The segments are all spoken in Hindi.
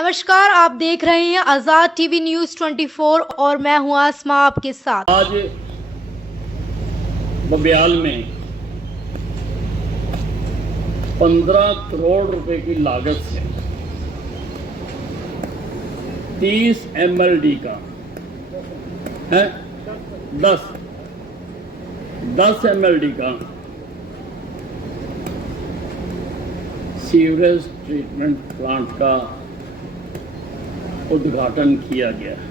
नमस्कार, आप देख रहे हैं आजाद टीवी न्यूज 24 और मैं हूं आसमा आपके साथ। आज बब्याल में 15 करोड़ रुपए की लागत से 30 MLD का है 10 MLD का सीवरेज ट्रीटमेंट प्लांट का उद्घाटन किया गया है।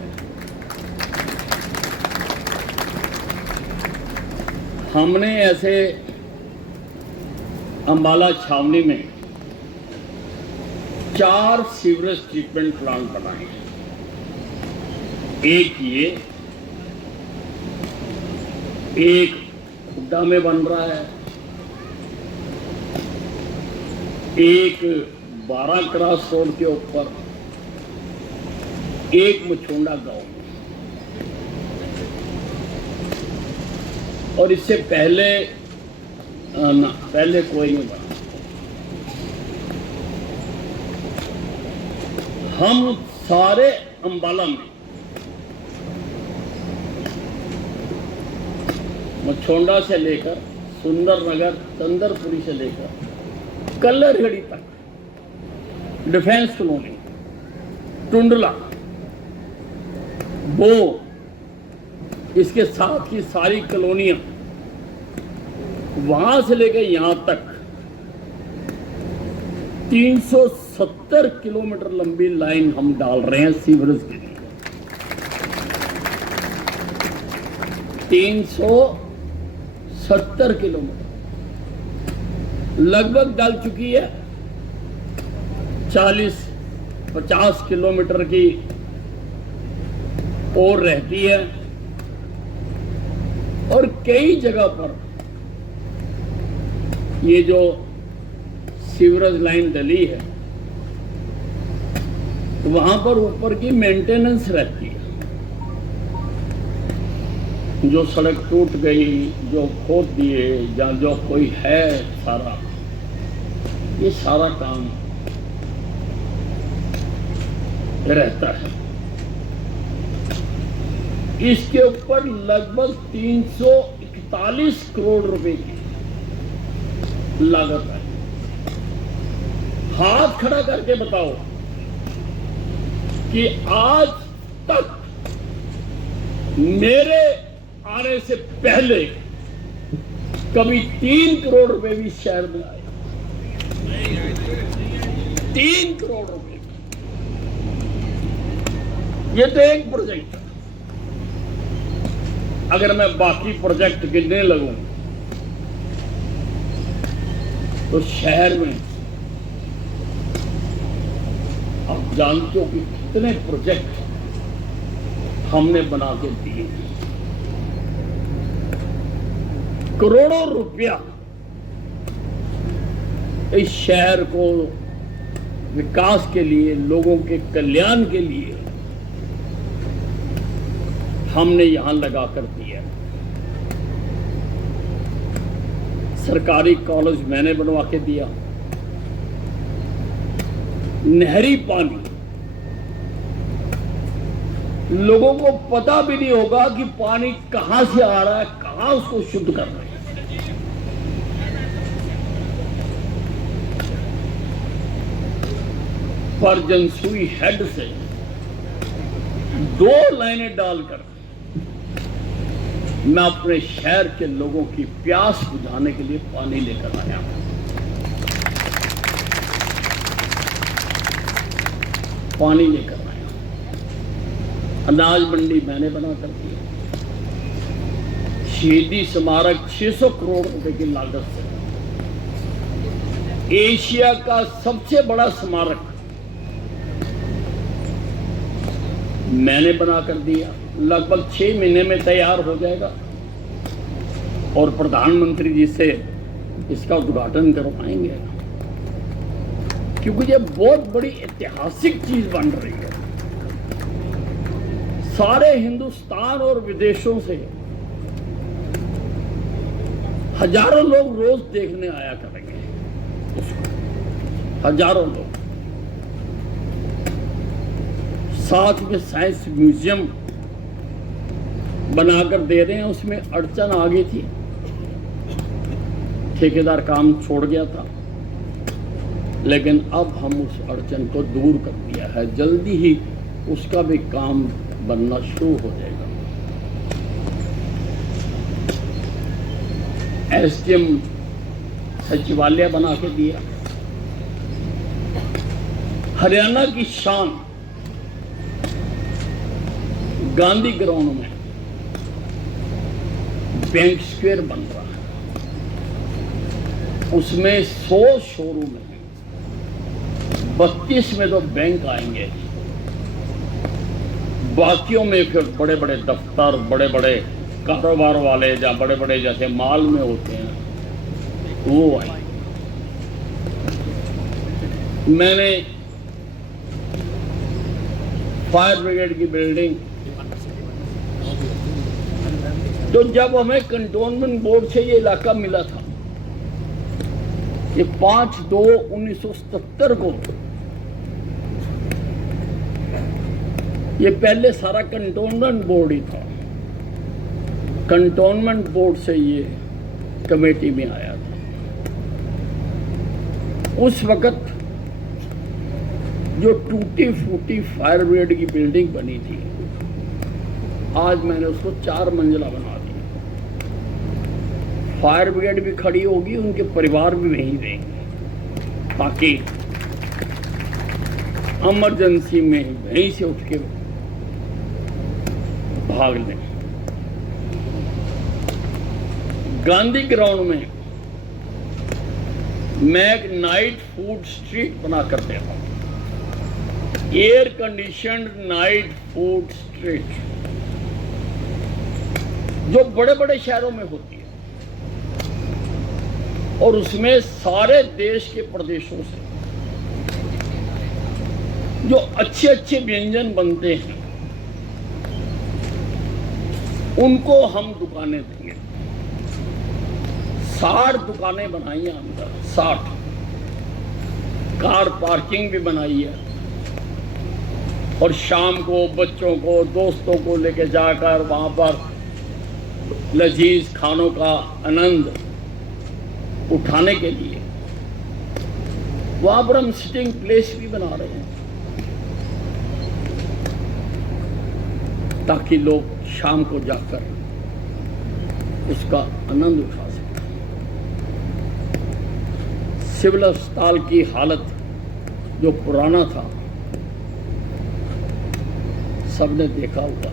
हमने ऐसे अंबाला छावनी में 4 सीवरेज ट्रीटमेंट प्लांट बनाए हैं। एक ये, एक खुड्डा में बन रहा है, एक 12 क्रॉस रोड के ऊपर, एक मछोंडा गांव में। और इससे पहले कोई नहीं बना। हम सारे अंबाला में मछोंडा से लेकर सुंदरनगर, चंदरपुरी से लेकर कल्लरगढ़ी तक, डिफेंस कॉलोनी, टुंडला, वो इसके साथ की सारी कॉलोनियां, वहां से लेकर यहां तक 370 किलोमीटर लंबी लाइन हम डाल रहे हैं सीवरेज के लिए। 370 किलोमीटर लगभग डाल चुकी है। 40-50 किलोमीटर की और रहती है। और कई जगह पर ये जो सीवरेज लाइन डली है, तो वहां पर ऊपर की मेंटेनेंस रहती है। जो सड़क टूट गई, जो खोद दिए, या जो कोई है सारा, ये सारा काम रहता है। इसके ऊपर लगभग 341 करोड़ रुपए की लागत है। हाथ खड़ा करके बताओ कि आज तक मेरे आने से पहले कभी 3 करोड़ रुपए भी शहर में आए। 3 करोड़ रुपए, ये तो एक प्रोजेक्ट है। अगर मैं बाकी प्रोजेक्ट गिनने लगूं तो शहर में आप जानते हो कि कितने प्रोजेक्ट हमने बना के दिए। करोड़ों रुपया इस शहर को विकास के लिए, लोगों के कल्याण के लिए हमने यहां लगा कर दिया। सरकारी कॉलेज मैंने बनवा के दिया। नहरी पानी, लोगों को पता भी नहीं होगा कि पानी कहां से आ रहा है, कहां उसको शुद्ध कर रहे हैं। पर जनसुई हेड से 2 लाइनें डालकर मैं अपने शहर के लोगों की प्यास बुझाने के लिए पानी लेकर आया हूं। पानी लेकर आया हूं। अनाज मंडी मैंने बना कर दी। शहीदी स्मारक 600 करोड़ रुपए की लागत से एशिया का सबसे बड़ा स्मारक मैंने बना कर दिया। लगभग 6 महीने में तैयार हो जाएगा और प्रधानमंत्री जी से इसका उद्घाटन करवाएंगे, क्योंकि ये बहुत बड़ी ऐतिहासिक चीज बन रही है। सारे हिंदुस्तान और विदेशों से हजारों लोग रोज देखने आया करेंगे उसको, हजारों लोग। साथ में साइंस म्यूजियम बनाकर दे रहे हैं। उसमें अड़चन आ गई थी, ठेकेदार काम छोड़ गया था, लेकिन अब हम उस अड़चन को दूर कर दिया है। जल्दी ही उसका भी काम बनना शुरू हो जाएगा। एसडीएम सचिवालय बना के दिया। हरियाणा की शान गांधी ग्राउंड में बैंक स्क्वायर बन रहा है। उसमें 100 शोरूम है, 32 में तो बैंक आएंगे, बाकियों में फिर बड़े बड़े दफ्तर, बड़े बड़े कारोबार वाले या बड़े बड़े जैसे माल में होते हैं वो आए। मैंने फायर ब्रिगेड की बिल्डिंग, तो जब हमें कंटोनमेंट बोर्ड से ये इलाका मिला था, ये 5/2/1977 को, ये पहले सारा कंटोनमेंट बोर्ड ही था। कंटोनमेंट बोर्ड से ये कमेटी में आया था। उस वक्त जो टूटी फूटी फायर ब्रिगेड की बिल्डिंग बनी थी, आज मैंने उसको 4 मंजिला बना दिया। फायर ब्रिगेड भी खड़ी होगी, उनके परिवार भी वहीं रहेंगे, ताकि इमरजेंसी में वहीं से उठ के भाग लें। गांधी ग्राउंड में मैं एक नाइट फूड स्ट्रीट बना कर दे रहा हूं, air conditioned night food street, जो बड़े बड़े शहरों में होती है, और उसमें सारे देश के प्रदेशों से जो अच्छे अच्छे व्यंजन बनते हैं उनको हम दुकानें देंगे। 60 दुकानें बनाई हैं अंदर, 60 कार पार्किंग भी बनाई है, और शाम को बच्चों को, दोस्तों को लेके जाकर वहां पर लजीज खानों का आनंद उठाने के लिए वहां पर हम सिटिंग प्लेस भी बना रहे हैं, ताकि लोग शाम को जाकर उसका आनंद उठा सकें। सिविल अस्पताल की हालत जो पुराना था सबने देखा होगा,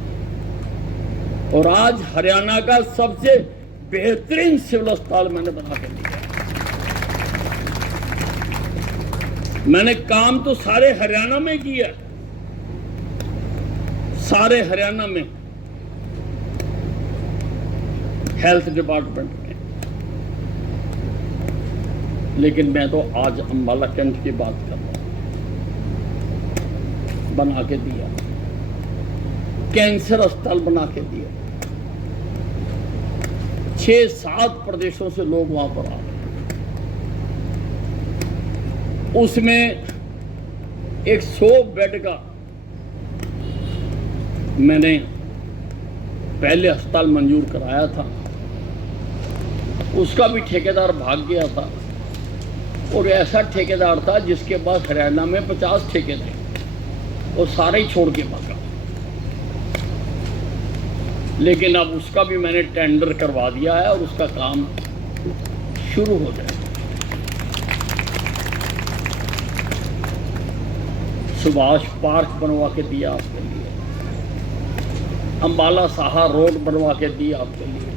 और आज हरियाणा का सबसे बेहतरीन सिविल अस्पताल मैंने बना के दिया। मैंने काम तो सारे हरियाणा में किया, सारे हरियाणा में हेल्थ डिपार्टमेंट में, लेकिन मैं तो आज अंबाला कैंट की बात कर रहा हूं। बना के दिया, कैंसर अस्पताल बना के दिया, 6-7 प्रदेशों से लोग वहां पर आ रहे। उसमें एक 100 बेड का मैंने पहले अस्पताल मंजूर कराया था, उसका भी ठेकेदार भाग गया था, और ऐसा ठेकेदार था जिसके पास हरियाणा में 50 ठेके थे, वो सारे ही छोड़ के भागा। लेकिन अब उसका भी मैंने टेंडर करवा दिया है और उसका काम शुरू हो जाएगा। सुभाष पार्क बनवा के दिया आपके लिए, अंबाला साहा रोड बनवा के दी आपके लिए,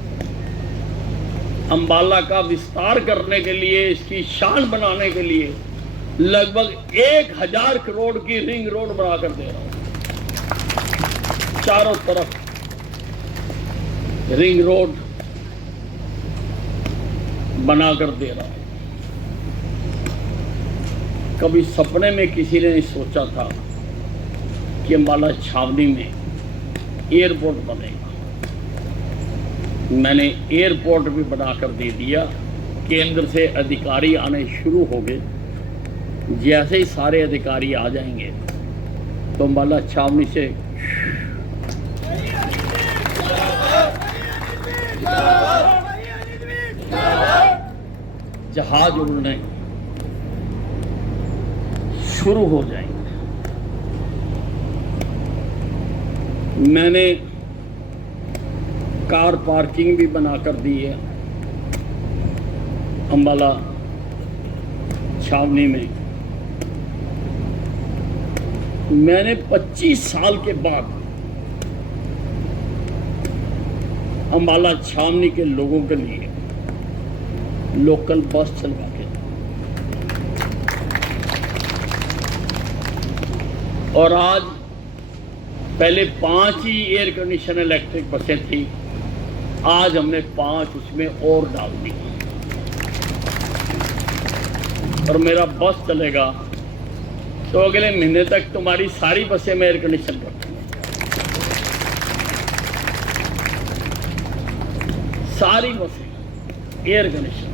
अंबाला का विस्तार करने के लिए, इसकी शान बनाने के लिए लगभग 1000 करोड़ की रिंग रोड बनाकर दे रहा हूं। चारों तरफ रिंग रोड बनाकर दे रहा हूं। कभी सपने में किसी ने नहीं सोचा था कि अंबाला छावनी में एयरपोर्ट बनेगा। मैंने एयरपोर्ट भी बनाकर दे दिया। केंद्र से अधिकारी आने शुरू हो गए। जैसे ही सारे अधिकारी आ जाएंगे तो अम्बाला छावनी से जहाज उड़ने शुरू हो जाएंगे। मैंने कार पार्किंग भी बनाकर दी है अम्बाला छावनी में। मैंने 25 साल के बाद अम्बाला छावनी के लोगों के लिए लोकल बस चलवा के, और आज पहले 5 ही एयर कंडीशन इलेक्ट्रिक बसें थी, आज हमने 5 उसमें और डाल दी। और मेरा बस चलेगा तो अगले महीने तक तुम्हारी सारी बसें में एयर कंडीशन कर दूंगा। सारी बसें एयर कंडीशन।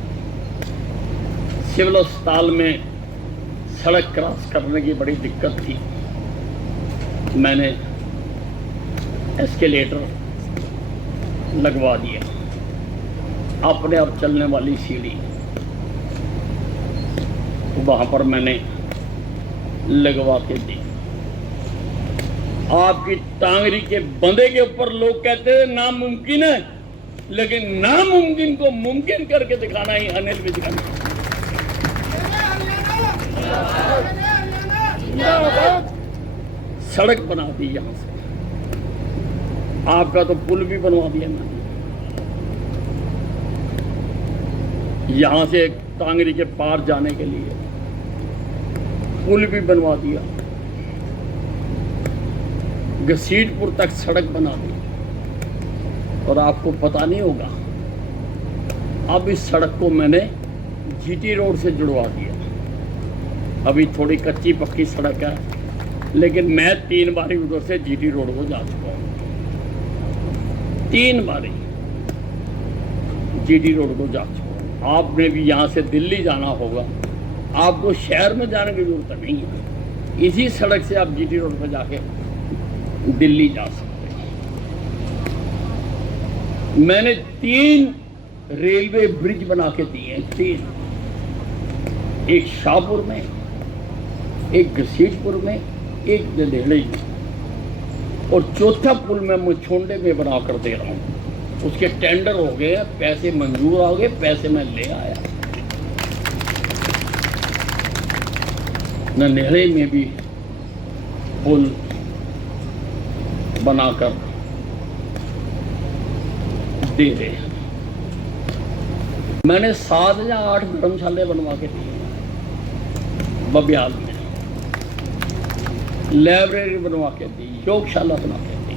सिविल अस्पताल में सड़क क्रॉस करने की बड़ी दिक्कत थी, मैंने एस्केलेटर लगवा दिया, अपने आप चलने वाली सीढ़ी वहां पर मैंने लगवा के दी। आपकी टांगरी के बंदे के ऊपर लोग कहते हैं नामुमकिन है, लेकिन नामुमकिन को मुमकिन करके दिखाना ही अनिल विज का नाम। सड़क बना दी यहां से, आपका तो पुल भी बनवा दिया मैंने, यहां से टांगरी के पार जाने के लिए पुल भी बनवा दिया, घसीटपुर तक सड़क बना दी। और आपको पता नहीं होगा, अब इस सड़क को मैंने जीटी रोड से जुड़वा दिया। अभी थोड़ी कच्ची पक्की सड़क है, लेकिन मैं 3 बारी उधर से जीटी रोड को जा चुका हूँ। 3 बारी जीटी रोड को जा चुका हूँ। आपने भी यहाँ से दिल्ली जाना होगा, आपको शहर में जाने की जरूरत नहीं है, इसी सड़क से आप जीटी रोड पर जाके दिल्ली जा सकते हैं। मैंने 3 रेलवे ब्रिज बना के दिए हैं, 3, एक शाहपुर में, एक घसीटपुर में, एक जंडेहड़ी में, और चौथा पुल मैं मुछोंडे में बना कर दे रहा हूँ। उसके टेंडर हो गए, पैसे मंजूर हो गए, पैसे मैं ले आया। नन्हेड़े में भी पुल बनाकर दे रहे हैं। मैंने 7 या 8 धर्मशाले बनवा के दिए बबियाल में, लाइब्रेरी बनवा के दी, योगशाला बना के दी।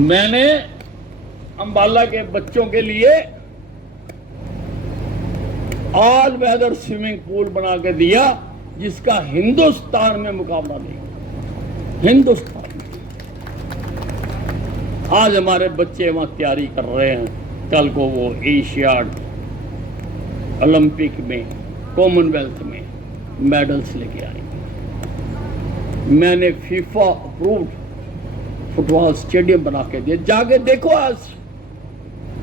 मैंने अंबाला के बच्चों के लिए ऑल वेदर स्विमिंग पूल बना के दिया, जिसका हिंदुस्तान में मुकाबला नहीं। हिंदुस्तान में आज हमारे बच्चे वहां तैयारी कर रहे हैं, कल को वो एशियाड, ओलंपिक में, कॉमनवेल्थ में मेडल्स लेके आएंगे। मैंने फीफा अप्रूव्ड फुटबॉल स्टेडियम बना के दिया, जाके देखो। आज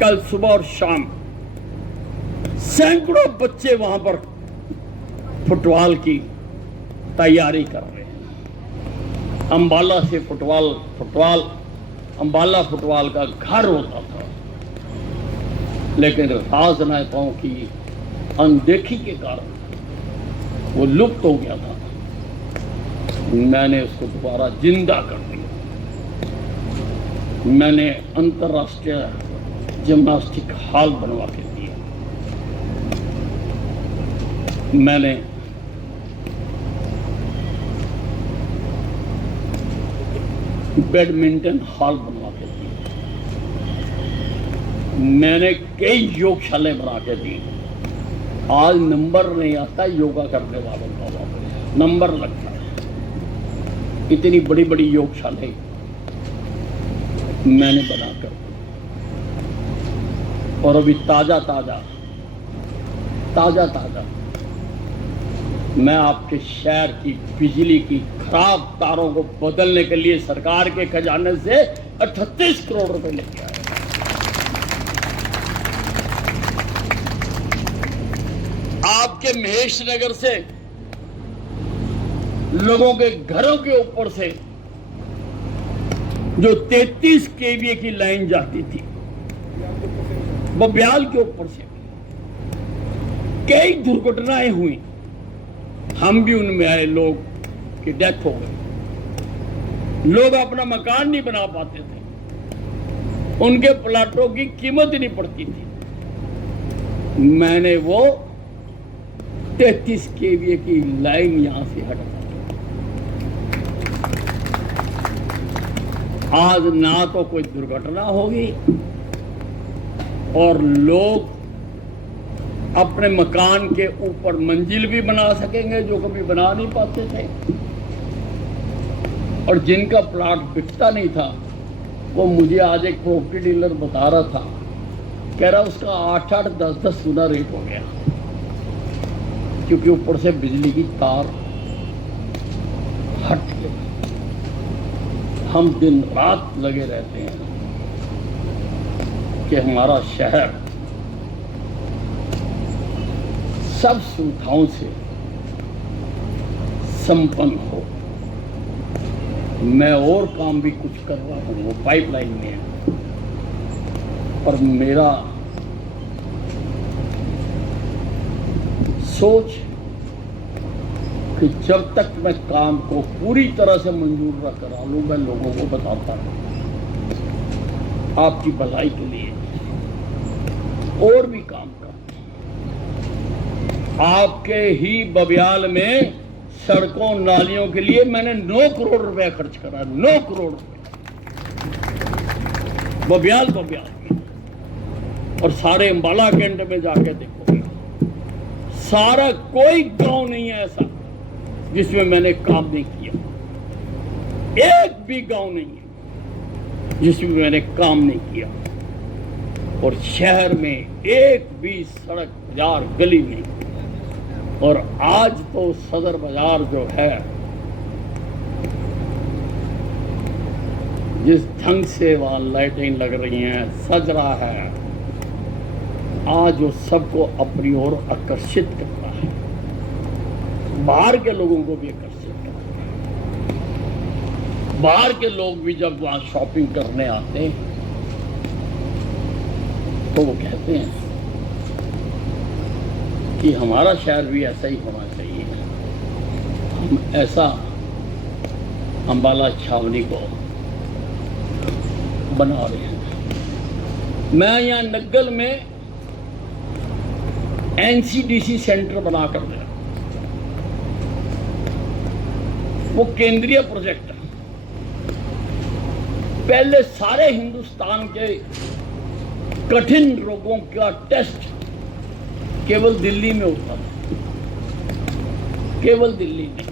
कल सुबह और शाम सैकड़ों बच्चे वहां पर फुटबॉल की तैयारी कर रहे हैं। अंबाला से फुटबॉल अंबाला फुटबॉल का घर होता था, लेकिन राजनेताओं की अनदेखी के कारण वो लुप्त हो गया था। मैंने उसको दोबारा जिंदा कर दिया। मैंने अंतर्राष्ट्रीय जिम्नास्टिक हॉल बनवा के दिया। मैंने बैडमिंटन हॉल बनवा के दिए। मैंने कई योगशालाएं बना के दी। आज नंबर नहीं आता योगा करने वालों का, नंबर लगता है। इतनी बड़ी बड़ी योगशालाएं मैंने बनाकर, और अभी ताजा मैं आपके शहर की बिजली की खराब तारों को बदलने के लिए सरकार के खजाने से 38 करोड़ रुपए लेके आया। आपके महेश नगर से लोगों के घरों के ऊपर से जो 33 केवीए की लाइन जाती थी, बब्याल के ऊपर से कई दुर्घटनाएं हुई। हम भी उनमें आए, लोग की डेथ हो गई। लोग अपना मकान नहीं बना पाते थे, उनके प्लाटों की कीमत ही नहीं पड़ती थी। मैंने वो 33 केवीए की लाइन यहां से हटा दी। आज ना तो कोई दुर्घटना होगी और लोग अपने मकान के ऊपर मंजिल भी बना सकेंगे जो कभी बना नहीं पाते थे। और जिनका प्लाट बिकता नहीं था, वो मुझे आज एक प्रॉपर्टी डीलर बता रहा था, कह रहा उसका 8-8, 10-10 गुना रेट हो गया, क्योंकि ऊपर से बिजली की तार हट गई। हम दिन रात लगे रहते हैं कि हमारा शहर सब सुविधाओं से संपन्न हो। मैं और काम भी कुछ कर रहा हूं, वो पाइपलाइन में है, पर मेरा सोच कि जब तक मैं काम को पूरी तरह से मंजूर न करा लूं, मैं लोगों को बताता हूं आपकी भलाई के लिए और भी काम कर। आपके ही बब्याल में सड़कों नालियों के लिए मैंने 9 करोड़ रुपया खर्च करा, 9 करोड़ रुपए बब्याल में। और सारे अंबाला कैंट में जाके देखोगे, सारा कोई गांव नहीं है ऐसा जिसमें मैंने काम नहीं किया। एक भी गांव नहीं है जिसमें मैंने काम नहीं किया। और शहर में एक भी सड़क, बाजार, गली नहीं। और आज तो सदर बाजार जो है, जिस ढंग से वहां लाइटें लग रही हैं, सज रहा है, आज वो सबको अपनी ओर आकर्षित करता है, बाहर के लोगों को भी आकर्षित करता है। बाहर के लोग भी जब वहां शॉपिंग करने आते हैं तो वो कहते हैं कि हमारा शहर भी ऐसा ही होना चाहिए। हम ऐसा अंबाला छावनी को बना रहे हैं। मैं यहाँ नग्गल में एनसीडीसी सेंटर बनाकर दे, वो केंद्रीय प्रोजेक्ट है। पहले सारे हिंदुस्तान के कठिन रोगों का टेस्ट केवल दिल्ली में होता था, केवल दिल्ली में,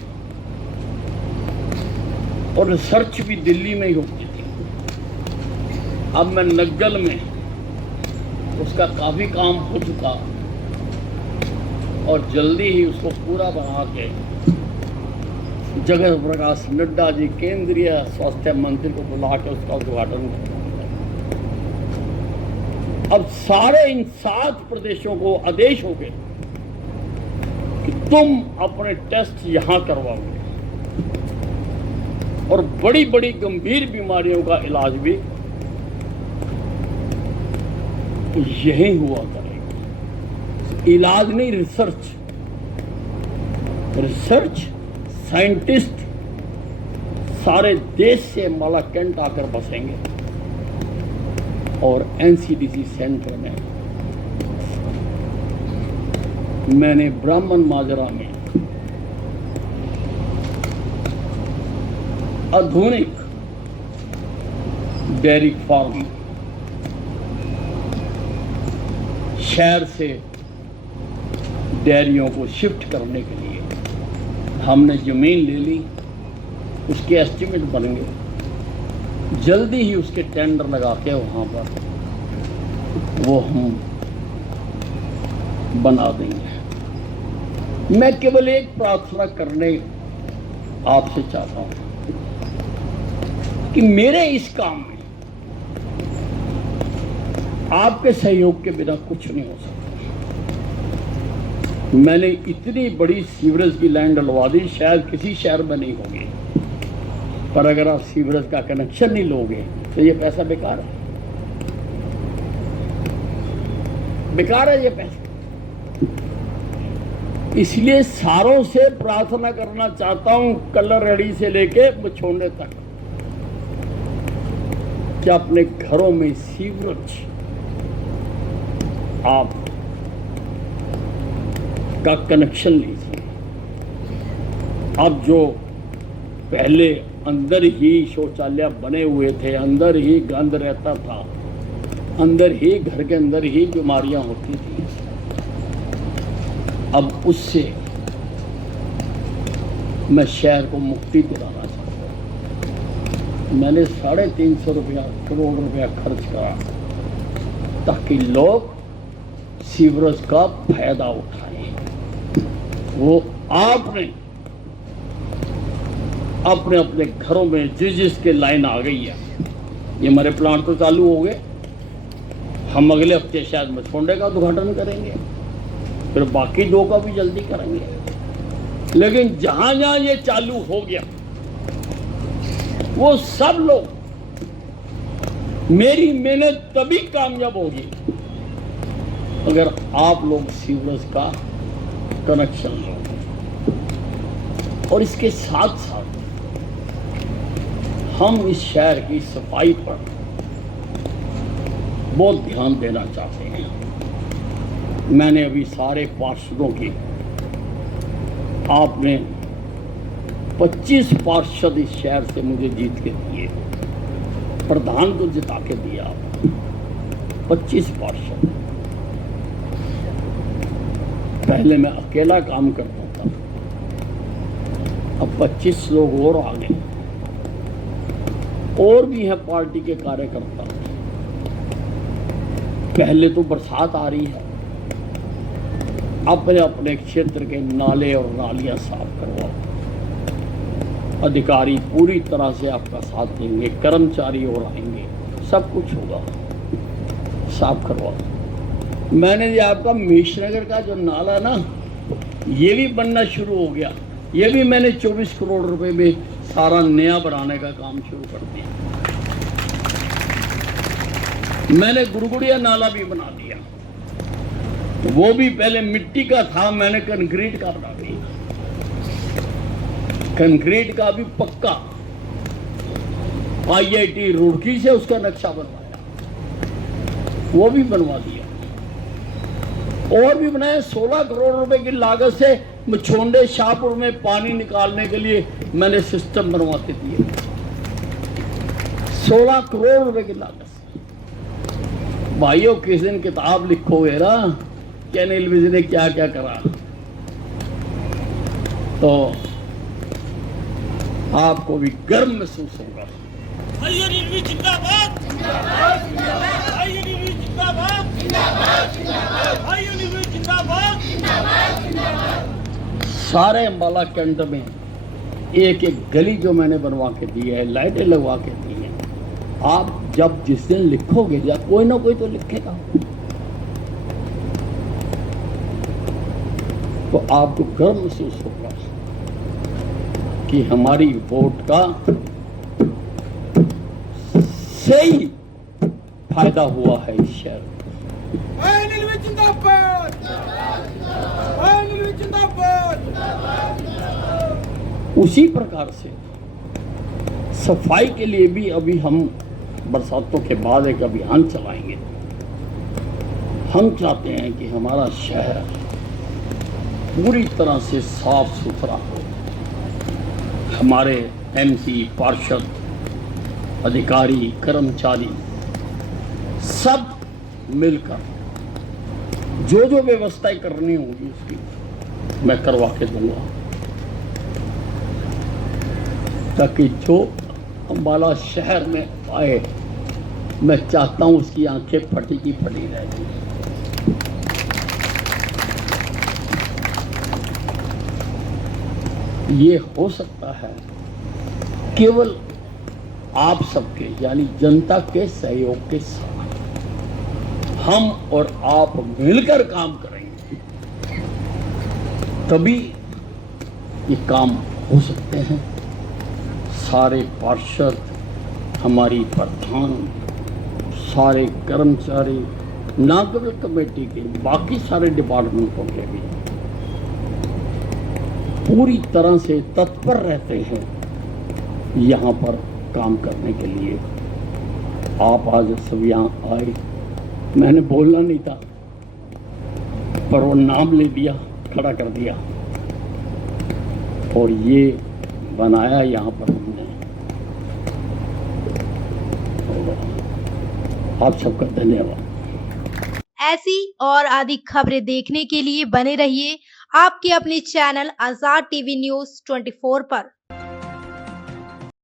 और रिसर्च भी दिल्ली में ही होती थी। अब मैं नग्गल में उसका काफी काम हो चुका और जल्दी ही उसको पूरा बना के जगत प्रकाश नड्डा जी केंद्रीय स्वास्थ्य मंत्री को बुला के उसका उद्घाटन किया। अब सारे इन 7 प्रदेशों को आदेश हो गए कि तुम अपने टेस्ट यहां करवाओगे और बड़ी बड़ी गंभीर बीमारियों का इलाज भी यही हुआ करेगा। इलाज नहीं, रिसर्च, साइंटिस्ट सारे देश से अंबाला कैंट आकर बसेंगे और एनसीडीसी सेंटर में मैंने ब्राह्मण माजरा में आधुनिक डेयरी फार्म शहर से डेयरियों को शिफ्ट करने के लिए हमने जमीन ले ली, उसके एस्टीमेट बन गए। जल्दी ही उसके टेंडर लगा के वहाँ पर वो हम बना देंगे। मैं केवल एक प्रार्थना करने आपसे चाहता हूं कि मेरे इस काम में आपके सहयोग के बिना कुछ नहीं हो सकता। मैंने इतनी बड़ी सीवरेज की लाइन डलवा दी, शायद किसी शहर में नहीं होगी, पर अगर आप सीवरेज का कनेक्शन नहीं लोगे तो ये पैसा बेकार है, बेकार है ये पैसा। इसलिए सारों से प्रार्थना करना चाहता हूं, कल्लरड़ी से लेके बछोंडे तक, कि अपने घरों में सीवरेज आप का कनेक्शन लीजिए। अब जो पहले अंदर ही शौचालय बने हुए थे, अंदर ही गंद रहता था, अंदर ही घर के अंदर ही बीमारियां होती थी, अब उससे मैं शहर को मुक्ति दिलाना चाहता हूँ। मैंने 350 करोड़ रुपया खर्च करा ताकि लोग सीवरेज का फायदा उठाएं। वो आपने अपने अपने घरों में जिसके लाइन आ गई है, ये हमारे प्लांट तो चालू हो गए, हम अगले हफ्ते शायद मछोंडे का उद्घाटन करेंगे, फिर बाकी 2 का भी जल्दी करेंगे। लेकिन जहां जहां ये चालू हो गया, वो सब लोग, मेरी मेहनत तभी कामयाब होगी अगर आप लोग सीवरेज का कनेक्शन लोगे। और इसके साथ साथ हम इस शहर की सफाई पर बहुत ध्यान देना चाहते हैं। मैंने अभी सारे पार्षदों की, आपने 25 पार्षद इस शहर से मुझे जीत के दिए, प्रधान को जिता के दिया, 25 पार्षद। पहले मैं अकेला काम करता था, अब 25 लोग और आ गए, और भी हैं पार्टी के कार्यकर्ता। पहले तो बरसात आ रही है, अपने अपने क्षेत्र के नाले और नालियां साफ करवाओ। अधिकारी पूरी तरह से आपका साथ देंगे, कर्मचारी और आएंगे, सब कुछ होगा, साफ करवाओ। मैंने ये आपका मेषनगर का जो नाला ना, ये भी बनना शुरू हो गया, ये भी मैंने 24 करोड़ रुपए में सारा नया बनाने का काम शुरू कर दिया। मैंने गुड़गुड़िया नाला भी बना दिया, वो भी पहले मिट्टी का था, मैंने कंक्रीट का बना दिया, कंक्रीट का भी पक्का। IIT रुड़की से उसका नक्शा बनवाया, वो भी बनवा दिया, और भी बनाया। 16 करोड़ रुपए की लागत से मछोंडे शाहपुर में पानी निकालने के लिए मैंने सिस्टम बनवाते दिए, 16 करोड़ रुपए की लागत से। भाइयों, किस दिन किताब लिखोगे ना कि अनिल विज ने क्या क्या करा, तो आपको भी गर्व महसूस होगा। सारे अम्बाला कैंट में एक एक गली जो मैंने बनवा के दी है, लाइटें लगवा के दी हैं। आप जब जिस दिन लिखोगे, या कोई ना कोई तो लिखेगा, तो आपको गर्व महसूस होगा कि हमारी वोट का सही फायदा हुआ है इस शहर में। उसी प्रकार से सफाई के लिए भी अभी हम बरसातों के बाद एक अभियान चलाएंगे। हम चाहते हैं कि हमारा शहर पूरी तरह से साफ सुथरा हो। हमारे MC, पार्षद, अधिकारी, कर्मचारी सब मिलकर जो जो व्यवस्थाएं करनी होगी उसकी मैं करवा के दूंगा, ताकि जो अम्बाला शहर में आए, मैं चाहता हूं उसकी आंखें फटी की फटी रहें। ये हो सकता है केवल आप सबके यानी जनता के सहयोग के साथ। हम और आप मिलकर काम करेंगे तभी ये काम हो सकते हैं। सारे पार्षद, हमारी प्रधान, सारे कर्मचारी, नागरिक कमेटी के बाकी सारे डिपार्टमेंटों के भी पूरी तरह से तत्पर रहते हैं यहाँ पर काम करने के लिए। आप आज सब यहाँ आए, मैंने बोलना नहीं था पर वो नाम ले दिया, खड़ा कर दिया और ये बनाया यहाँ पर हमने। आप सबका धन्यवाद। ऐसी और अधिक खबरें देखने के लिए बने रहिए आपके अपने चैनल आजाद टीवी न्यूज़ 24 पर।